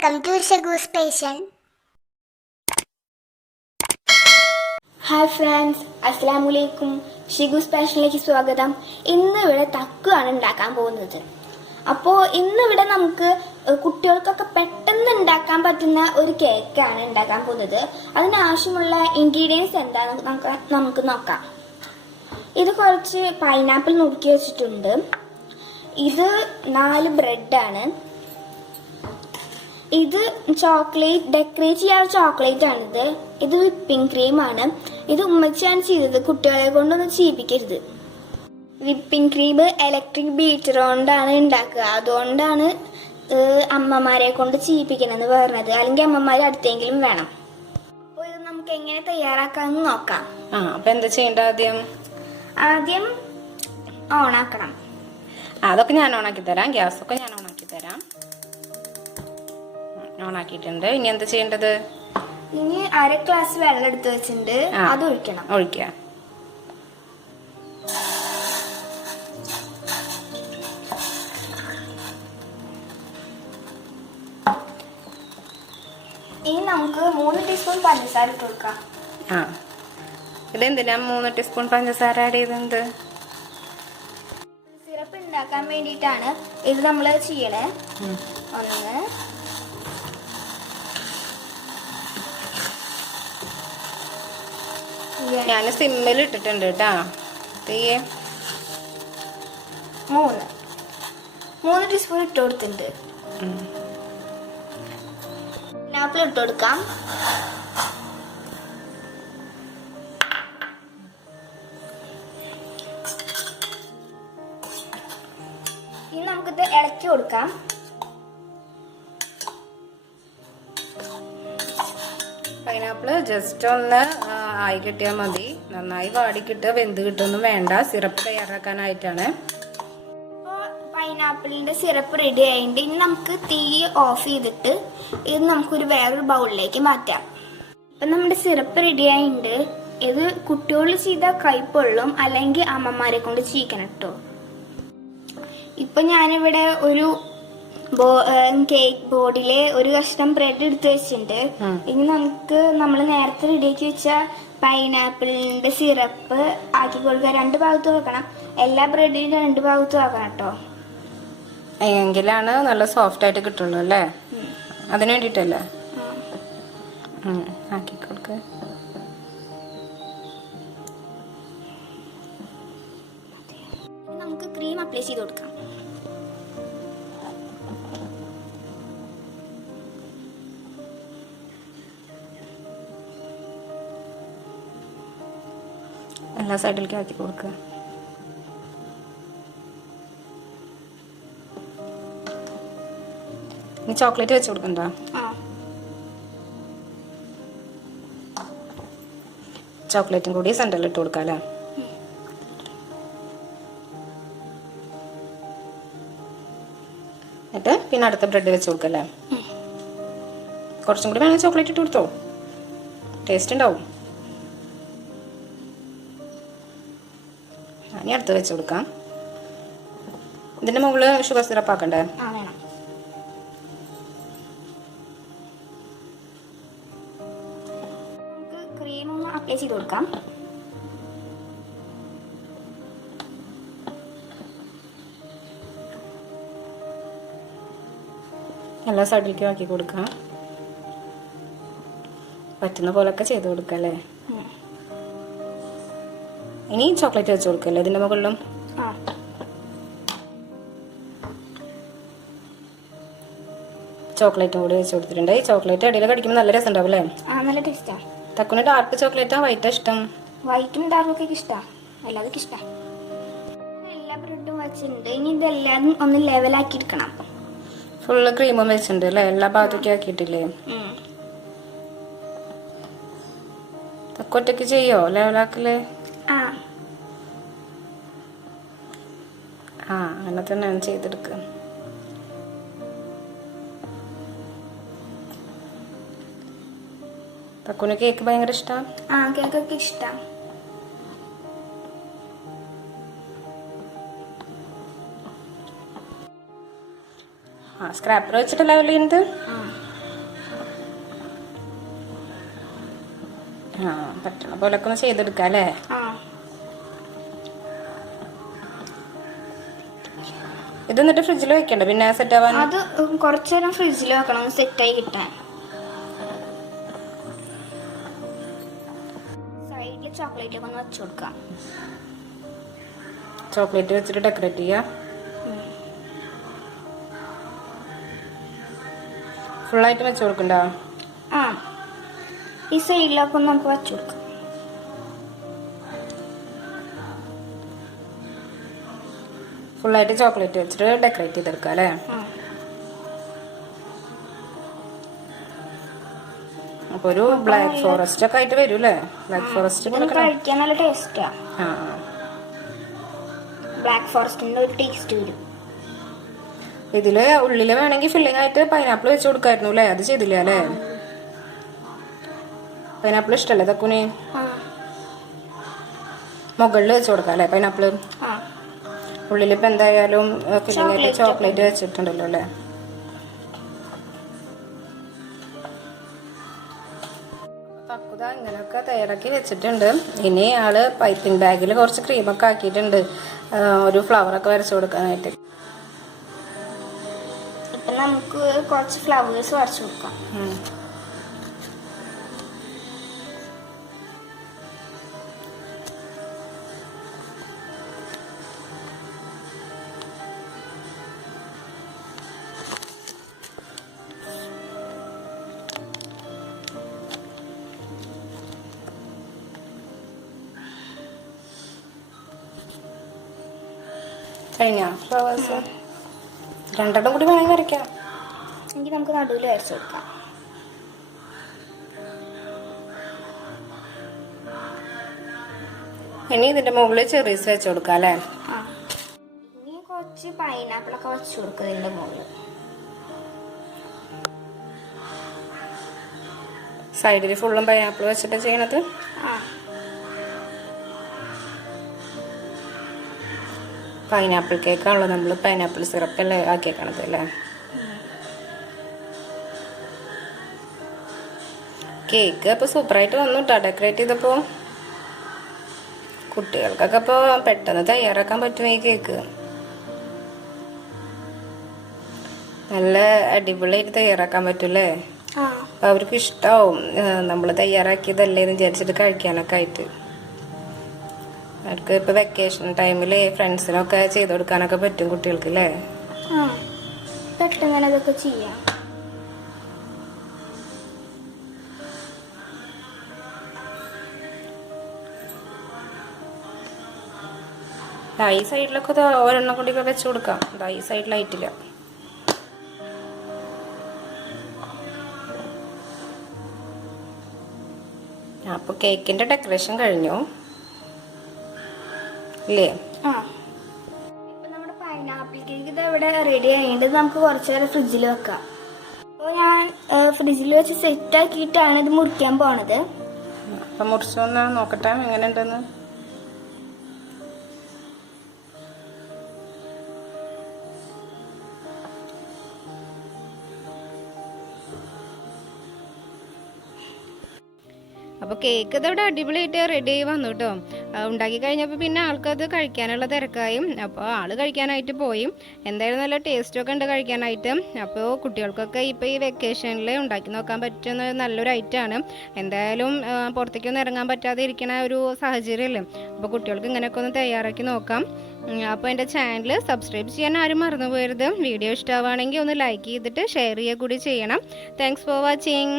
Welcome to Sheguspassion. Hi friends, Assalamu alaikum. Sheguspassionലേക്ക് സ്വാഗതം. ഇന്ന് ഇവിടെ തക്കുവാണ് ഉണ്ടാക്കാൻ പോകുന്നത്. അപ്പോൾ ഇന്ന് ഇവിടെ നമുക്ക് കുട്ടികൾക്കൊക്കെ പെട്ടെന്ന് ഉണ്ടാക്കാൻ പറ്റുന്ന ഒരു കേക്കാണ് ഉണ്ടാക്കാൻ പോകുന്നത്. അതിനാവശ്യമുള്ള ഇൻഗ്രീഡിയൻസ് എന്താണെന്ന് നമുക്ക് നോക്കാം. ഇത് കുറച്ച് പൈനാപ്പിൾ നുറുക്കി വെച്ചിട്ടുണ്ട്. ഇത് 4 ബ്രെഡാണ്. ഇത് ചോക്ലേറ്റ് ഡെക്കറേറ്റ് ചെയ്യാനുള്ള ചോക്ലേറ്റ് ആണിത്. ഇത് വിപ്പിംഗ് ക്രീമാണ്. ഇത് ഉമ്മച്ചാണ് ചെയ്തത്. കുട്ടികളെ കൊണ്ടൊന്നും ചെയ്യിപ്പിക്കരുത്. വിപ്പിംഗ് ക്രീം ഇലക്ട്രിക് ബീറ്റർ കൊണ്ടാണ് ഉണ്ടാക്കുക. അതുകൊണ്ടാണ് അമ്മമാരെ കൊണ്ട് ചെയ്യിപ്പിക്കണമെന്ന് പറഞ്ഞത്. അല്ലെങ്കിൽ അമ്മമാർ അടുത്തെങ്കിലും വേണം. അപ്പോൾ ഇത് നമുക്ക് എങ്ങനെ തയ്യാറാക്കാമെന്ന് നോക്കാം. അപ്പൊ എന്താ ചെയ്യേണ്ട? ആദ്യം ഓണാക്കണം. അതൊക്കെ ഞാൻ ഓണാക്കി തരാം. ഗ്യാസൊക്കെ ഞാൻ ഓണാക്കി തരാം. ഓണാക്കിയിട്ടുണ്ട്. ഇനി എന്താ ചെയ്യേണ്ടത്? ഇനി 1/2 ഗ്ലാസ് വെള്ളം എടുത്ത് വെച്ചിട്ടുണ്ട്. അത് ഒഴിക്കണം. ഒഴിക്കുക. ഇനി നമുക്ക് 3 ടീസ്പൂൺ പഞ്ചസാര ഇട്ട് കൊടുക്കാം. ഇതെന്തിനാ 3 ടീസ്പൂൺ പഞ്ചസാര ആഡ് ചെയ്തത്? സിറപ്പ് ഉണ്ടാക്കാൻ വേണ്ടിയിട്ടാണ് ഇത് നമ്മൾ ചെയ്യണേ. 1 ഞാൻ സിമ്മിൽ ഇട്ടിട്ടുണ്ട് കേട്ടാ. 3 ടീസ്പൂൺ ഇട്ട് കൊടുത്തിട്ടുണ്ട്. പൈനാപ്പിൾ ഇട്ട് കൊടുക്കാം. ഇനി നമുക്കിത് ഇളക്കി കൊടുക്കാം. പൈനാപ്പിള് ജസ്റ്റ് ഒന്ന് ആയി കിട്ടിയാൽ മതി. നന്നായി വാടി കിട്ടുക, വെന്ത് കിട്ടുമൊന്നും വേണ്ട. സിറപ്പ് തയ്യാറാക്കാനായിട്ടാണ്. ഇപ്പോൾ പൈനാപ്പിളിന്റെ സിറപ്പ് റെഡി ആയിട്ട് ഇനി നമുക്ക് തീ ഓഫ് ചെയ്തിട്ട് ഇത് നമുക്കൊരു വേറൊരു ബൗളിലേക്ക് മാറ്റാം. ഇപ്പം നമ്മുടെ സിറപ്പ് റെഡി ആയിട്ടുണ്ട്. ഇത് കുട്ടികൾ ചെയ്ത കൈപ്പൊള്ളും, അല്ലെങ്കിൽ അമ്മമാരെ കൊണ്ട് ചെയ്യിക്കണം കേട്ടോ. ഇപ്പൊ ഞാനിവിടെ ഒരു കേക്ക് ബോർഡിലെ ഒരു കഷ്ണം ബ്രെഡ് എടുത്ത് വെച്ചിട്ടുണ്ട്. ഇനി നമുക്ക് നമ്മൾ നേരത്തെ റെഡിയാക്കി വെച്ച പൈനാപ്പിളിന്റെ സിറപ്പ് ആക്കി കൊടുക്കുക. 2 ഭാഗത്തും വെക്കണം. എല്ലാ ബ്രെഡിനും 2 ഭാഗത്തും ആക്കണം കേട്ടോ. എങ്കിലാണ് നല്ല സോഫ്റ്റ് ആയിട്ട് കിട്ടുള്ളൂ അല്ലേ? അതിന് വേണ്ടിട്ടല്ലേ? ആക്കി കൊടുക്ക. നമുക്ക് ക്രീം അപ്ലൈ ചെയ്ത് കൊടുക്കാം. എല്ലാ സൈഡിലേക്ക് ആക്കി കൊടുക്കുക. ഇനി ചോക്ലേറ്റ് വെച്ച് കൊടുക്കണ്ട. ചോക്ലേറ്റും കൂടി സെന്ററിൽ ഇട്ട് കൊടുക്കാം അല്ലേ? എന്നിട്ട് പിന്നെ അടുത്ത ബ്രെഡ് വെച്ച് കൊടുക്കല്ലേ? കുറച്ചും കൂടി വേണമെങ്കിൽ ചോക്ലേറ്റ് ഇട്ട് കൊടുത്തോ, ടേസ്റ്റ് ഉണ്ടാവും. ഇനി അടുത്ത് വെച്ച് കൊടുക്കാം. ഇതിന്റെ മുകളിൽ ഷുഗർ സിറപ്പ് ആക്കണ്ടേ? ക്രീം ഒന്ന് അപ്ലൈ ചെയ്ത് കൊടുക്കാം. എല്ലാ സൈഡിലേക്കും ആക്കി കൊടുക്കാം. പറ്റുന്ന പോലൊക്കെ ചെയ്ത് കൊടുക്കല്ലേ? ഇനി ചോക്ലേറ്റ് വെച്ച് കൊടുക്കല്ലേ ഇതിന്റെ മുകളിലും? ചോക്ലേറ്റും കൂടി വെച്ച് കൊടുത്തിട്ടുണ്ട്. ഈ ചോക്ലേറ്റ് അടിയിൽ കടിക്കുമ്പോൾ നല്ല രസം ഉണ്ടാവും അല്ലേ? നല്ല ടേസ്റ്റാ. തക്കുന് ഡാർക്ക് ചോക്ലേറ്റാ വൈറ്റാ ഇഷ്ടം? വൈറ്റും ഡാർക്കൊക്കെ ഇഷ്ടാ. എല്ലാവർക്കും ഇഷ്ടാ. എല്ലാ ബ്രെഡും വെച്ചിട്ടുണ്ട്. ഇനി ഇതെല്ലാം ഒന്ന് ലെവലാക്കി എടുക്കണം. ഫുള്ള് ക്രീമും വെച്ചിട്ടുണ്ട് അല്ലേ? എല്ലാ ഭാഗത്തേക്കും ആക്കിയിട്ടില്ലേ? തക്കൊറ്റക്ക് ചെയ്യോ ലെവലാക്കല്? അങ്ങനെ തന്നെ ചെയ്തെടുക്കുക. തക്കുന് കേക്ക് ഭയങ്കര ഇഷ്ടം. കേക്കൊക്കെ ഇഷ്ടം. സ്ക്രാപ്പർ വെച്ചിട്ട് ലെവൽ ചെയ്യുന്നത്. ആ പറ്റണ പോലൊക്കെ ഒന്ന് ചെയ്തെടുക്കാം അല്ലേ? ആ ഇത് എന്നിട്ട് ഫ്രിഡ്ജിൽ വെക്കണ്ട പിന്നെ സെറ്റ് ആവാൻ? അത് കുറച്ചു നേരം ഫ്രിഡ്ജിൽ വെക്കണം സെറ്റായി കിട്ടാൻ. സൈഡിൽ ചോക്ലേറ്റ് ഒക്കെ ഒന്ന് വെച്ചു കൊടുക്കാം. ചോക്ലേറ്റ് വെച്ചിട്ട് ഡെക്കറേറ്റ് ചെയ്യാം. ഫുള്ളായിട്ട് വെച്ച് കൊടുക്കണ്ട? ആ ഈ സൈഡിലൊക്കെ ഒന്ന് നമുക്ക് വെച്ചു കൊടുക്കാം. ഫുള്ളായിട്ട് ചോക്ലേറ്റ് വെച്ചിട്ട് ഡെക്കറേറ്റ് ചെയ്തെടുക്കാം അല്ലേ? അപ്പൊ ഒരു ബ്ലാക്ക് ഫോറസ്റ്റ് ഒക്കെ ആയിട്ട് വരും അല്ലേ? ബ്ലാക്ക് ഫോറസ്റ്റ് കഴിക്കാൻ നല്ല ടേസ്റ്റാ. ബ്ലാക്ക് ഫോറസ്റ്റിന്റെ ഒരു ടേസ്റ്റ് വരും. ഇതില് ഉള്ളില് വേണമെങ്കിൽ ഫില്ലിംഗ് ആയിട്ട് പൈനാപ്പിൾ വെച്ച് കൊടുക്കായിരുന്നു അല്ലേ? അത് ചെയ്തില്ല അല്ലേ? പൈനാപ്പിൾ ഇഷ്ടല്ലേ തക്കുനി? മുകളിൽ വെച്ച് കൊടുക്കാം അല്ലേ പൈനാപ്പിള്? ഉള്ളിൽ ഇപ്പൊ എന്തായാലും ഫില്ലിംഗ് ആയിട്ട് ചോക്ലേറ്റ് വെച്ചിട്ടുണ്ടല്ലോ അല്ലേ? തക്കുത ഇങ്ങനെയൊക്കെ തയ്യാറാക്കി വെച്ചിട്ടുണ്ട്. ഇനി ആള് പൈപ്പിംഗ് ബാഗിൽ കുറച്ച് ക്രീമൊക്കെ ആക്കിയിട്ടുണ്ട് ഒരു ഫ്ലവറൊക്കെ വരച്ചു കൊടുക്കാനായിട്ട്. ഇപ്പൊ നമുക്ക് കുറച്ച് ഫ്ലവേഴ്സ് വരച്ചു കൊടുക്കാം. കഴിഞ്ഞ ഫ്ലവേഴ്സ് രണ്ടെണ്ണം കൂടി വേണമെങ്കിൽ വരയ്ക്കാം. എങ്കിൽ നമുക്ക് നടുവിൽ വരച്ചു കൊടുക്കാം. ഇനി ഇതിന്റെ മുകളിൽ ചെറീസ് വെച്ച് കൊടുക്കാം അല്ലേ? ഇനി കുറച്ച് പൈനാപ്പിളൊക്കെ വെച്ചു കൊടുക്കുക ഇതിന്റെ മുകളിൽ. സൈഡിൽ ഫുള്ളും പൈനാപ്പിൾ വെച്ചിട്ട് ചെയ്യണത്. പൈനാപ്പിൾ കേക്കാണല്ലോ നമ്മൾ പൈനാപ്പിൾ സിറപ്പ് അല്ലേ ആക്കിയേക്കണത് അല്ലേ? കേക്ക് അപ്പോൾ സൂപ്പറായിട്ട് വന്നു കേട്ടോ ഡെക്കറേറ്റ് ചെയ്തപ്പോൾ. കുട്ടികൾക്കൊക്കെ ഇപ്പോൾ പെട്ടെന്ന് തയ്യാറാക്കാൻ പറ്റും ഈ കേക്ക്. നല്ല അടിപൊളിയായിട്ട് തയ്യാറാക്കാൻ പറ്റൂല്ലേ? അപ്പം അവർക്ക് ഇഷ്ടമാവും നമ്മൾ തയ്യാറാക്കിയതല്ലേ എന്ന് വിചാരിച്ചിട്ട് കഴിക്കാനൊക്കെ ആയിട്ട്. അവർക്ക് ഇപ്പൊ വെക്കേഷൻ ടൈമില് ഫ്രണ്ട്സിനൊക്കെ ചെയ്ത് കൊടുക്കാനൊക്കെ പറ്റും കുട്ടികൾക്ക് അല്ലേ? പെട്ടെന്ന് അതൊക്കെ ചെയ്യാം. ഈ സൈഡിലൊക്കെ ഒരെണ്ണം കൂടിയൊക്കെ വെച്ച് കൊടുക്കാം. ഈ സൈഡിലായിട്ടില്ല. അപ്പൊ കേക്കിന്റെ ഡെക്കറേഷൻ കഴിഞ്ഞു ഇല്ലേ? ഇപ്പൊ നമ്മുടെ പൈനാപ്പിൾ കേക്ക് ഇത് ഇവിടെ റെഡി ആയിട്ട് നമുക്ക് കുറച്ചു നേരം ഫ്രിഡ്ജിൽ വെക്കാം. അപ്പോൾ ഞാൻ ഫ്രിഡ്ജിൽ വെച്ച് സെറ്റ് ആക്കിയിട്ടാണ് ഇത് മുറിക്കാൻ പോണത്. അപ്പൊ മുറിച്ചൊന്ന് നോക്കട്ടെ എങ്ങനെ ഉണ്ടെന്ന്. അപ്പോൾ കേക്ക് ഇതവിടെ അടിപൊളിയായിട്ട് റെഡി ആയി വന്നു കേട്ടോ. ഉണ്ടാക്കി കഴിഞ്ഞപ്പോൾ പിന്നെ ആൾക്കത് കഴിക്കാനുള്ള തിരക്കായും. അപ്പോൾ ആൾ കഴിക്കാനായിട്ട് പോയി. എന്തായാലും നല്ല ടേസ്റ്റൊക്കെ ഉണ്ട് കഴിക്കാനായിട്ട്. അപ്പോൾ കുട്ടികൾക്കൊക്കെ ഇപ്പോൾ ഈ വെക്കേഷനിൽ ഉണ്ടാക്കി നോക്കാൻ പറ്റുന്ന നല്ലൊരു ഐറ്റമാണ്. എന്തായാലും പുറത്തേക്കൊന്നും ഇറങ്ങാൻ പറ്റാതെ ഇരിക്കുന്ന ഒരു സാഹചര്യമല്ലേ? അപ്പോൾ കുട്ടികൾക്ക് ഇങ്ങനെയൊക്കെ ഒന്ന് തയ്യാറാക്കി നോക്കാം. അപ്പോൾ എൻ്റെ ചാനൽ സബ്സ്ക്രൈബ് ചെയ്യാൻ ആരും മറന്നു പോകരുത്. വീഡിയോ ഇഷ്ടമാവുകയാണെങ്കിൽ ഒന്ന് ലൈക്ക് ചെയ്തിട്ട് ഷെയർ ചെയ്യുക കൂടി ചെയ്യണം. Thanks for watching.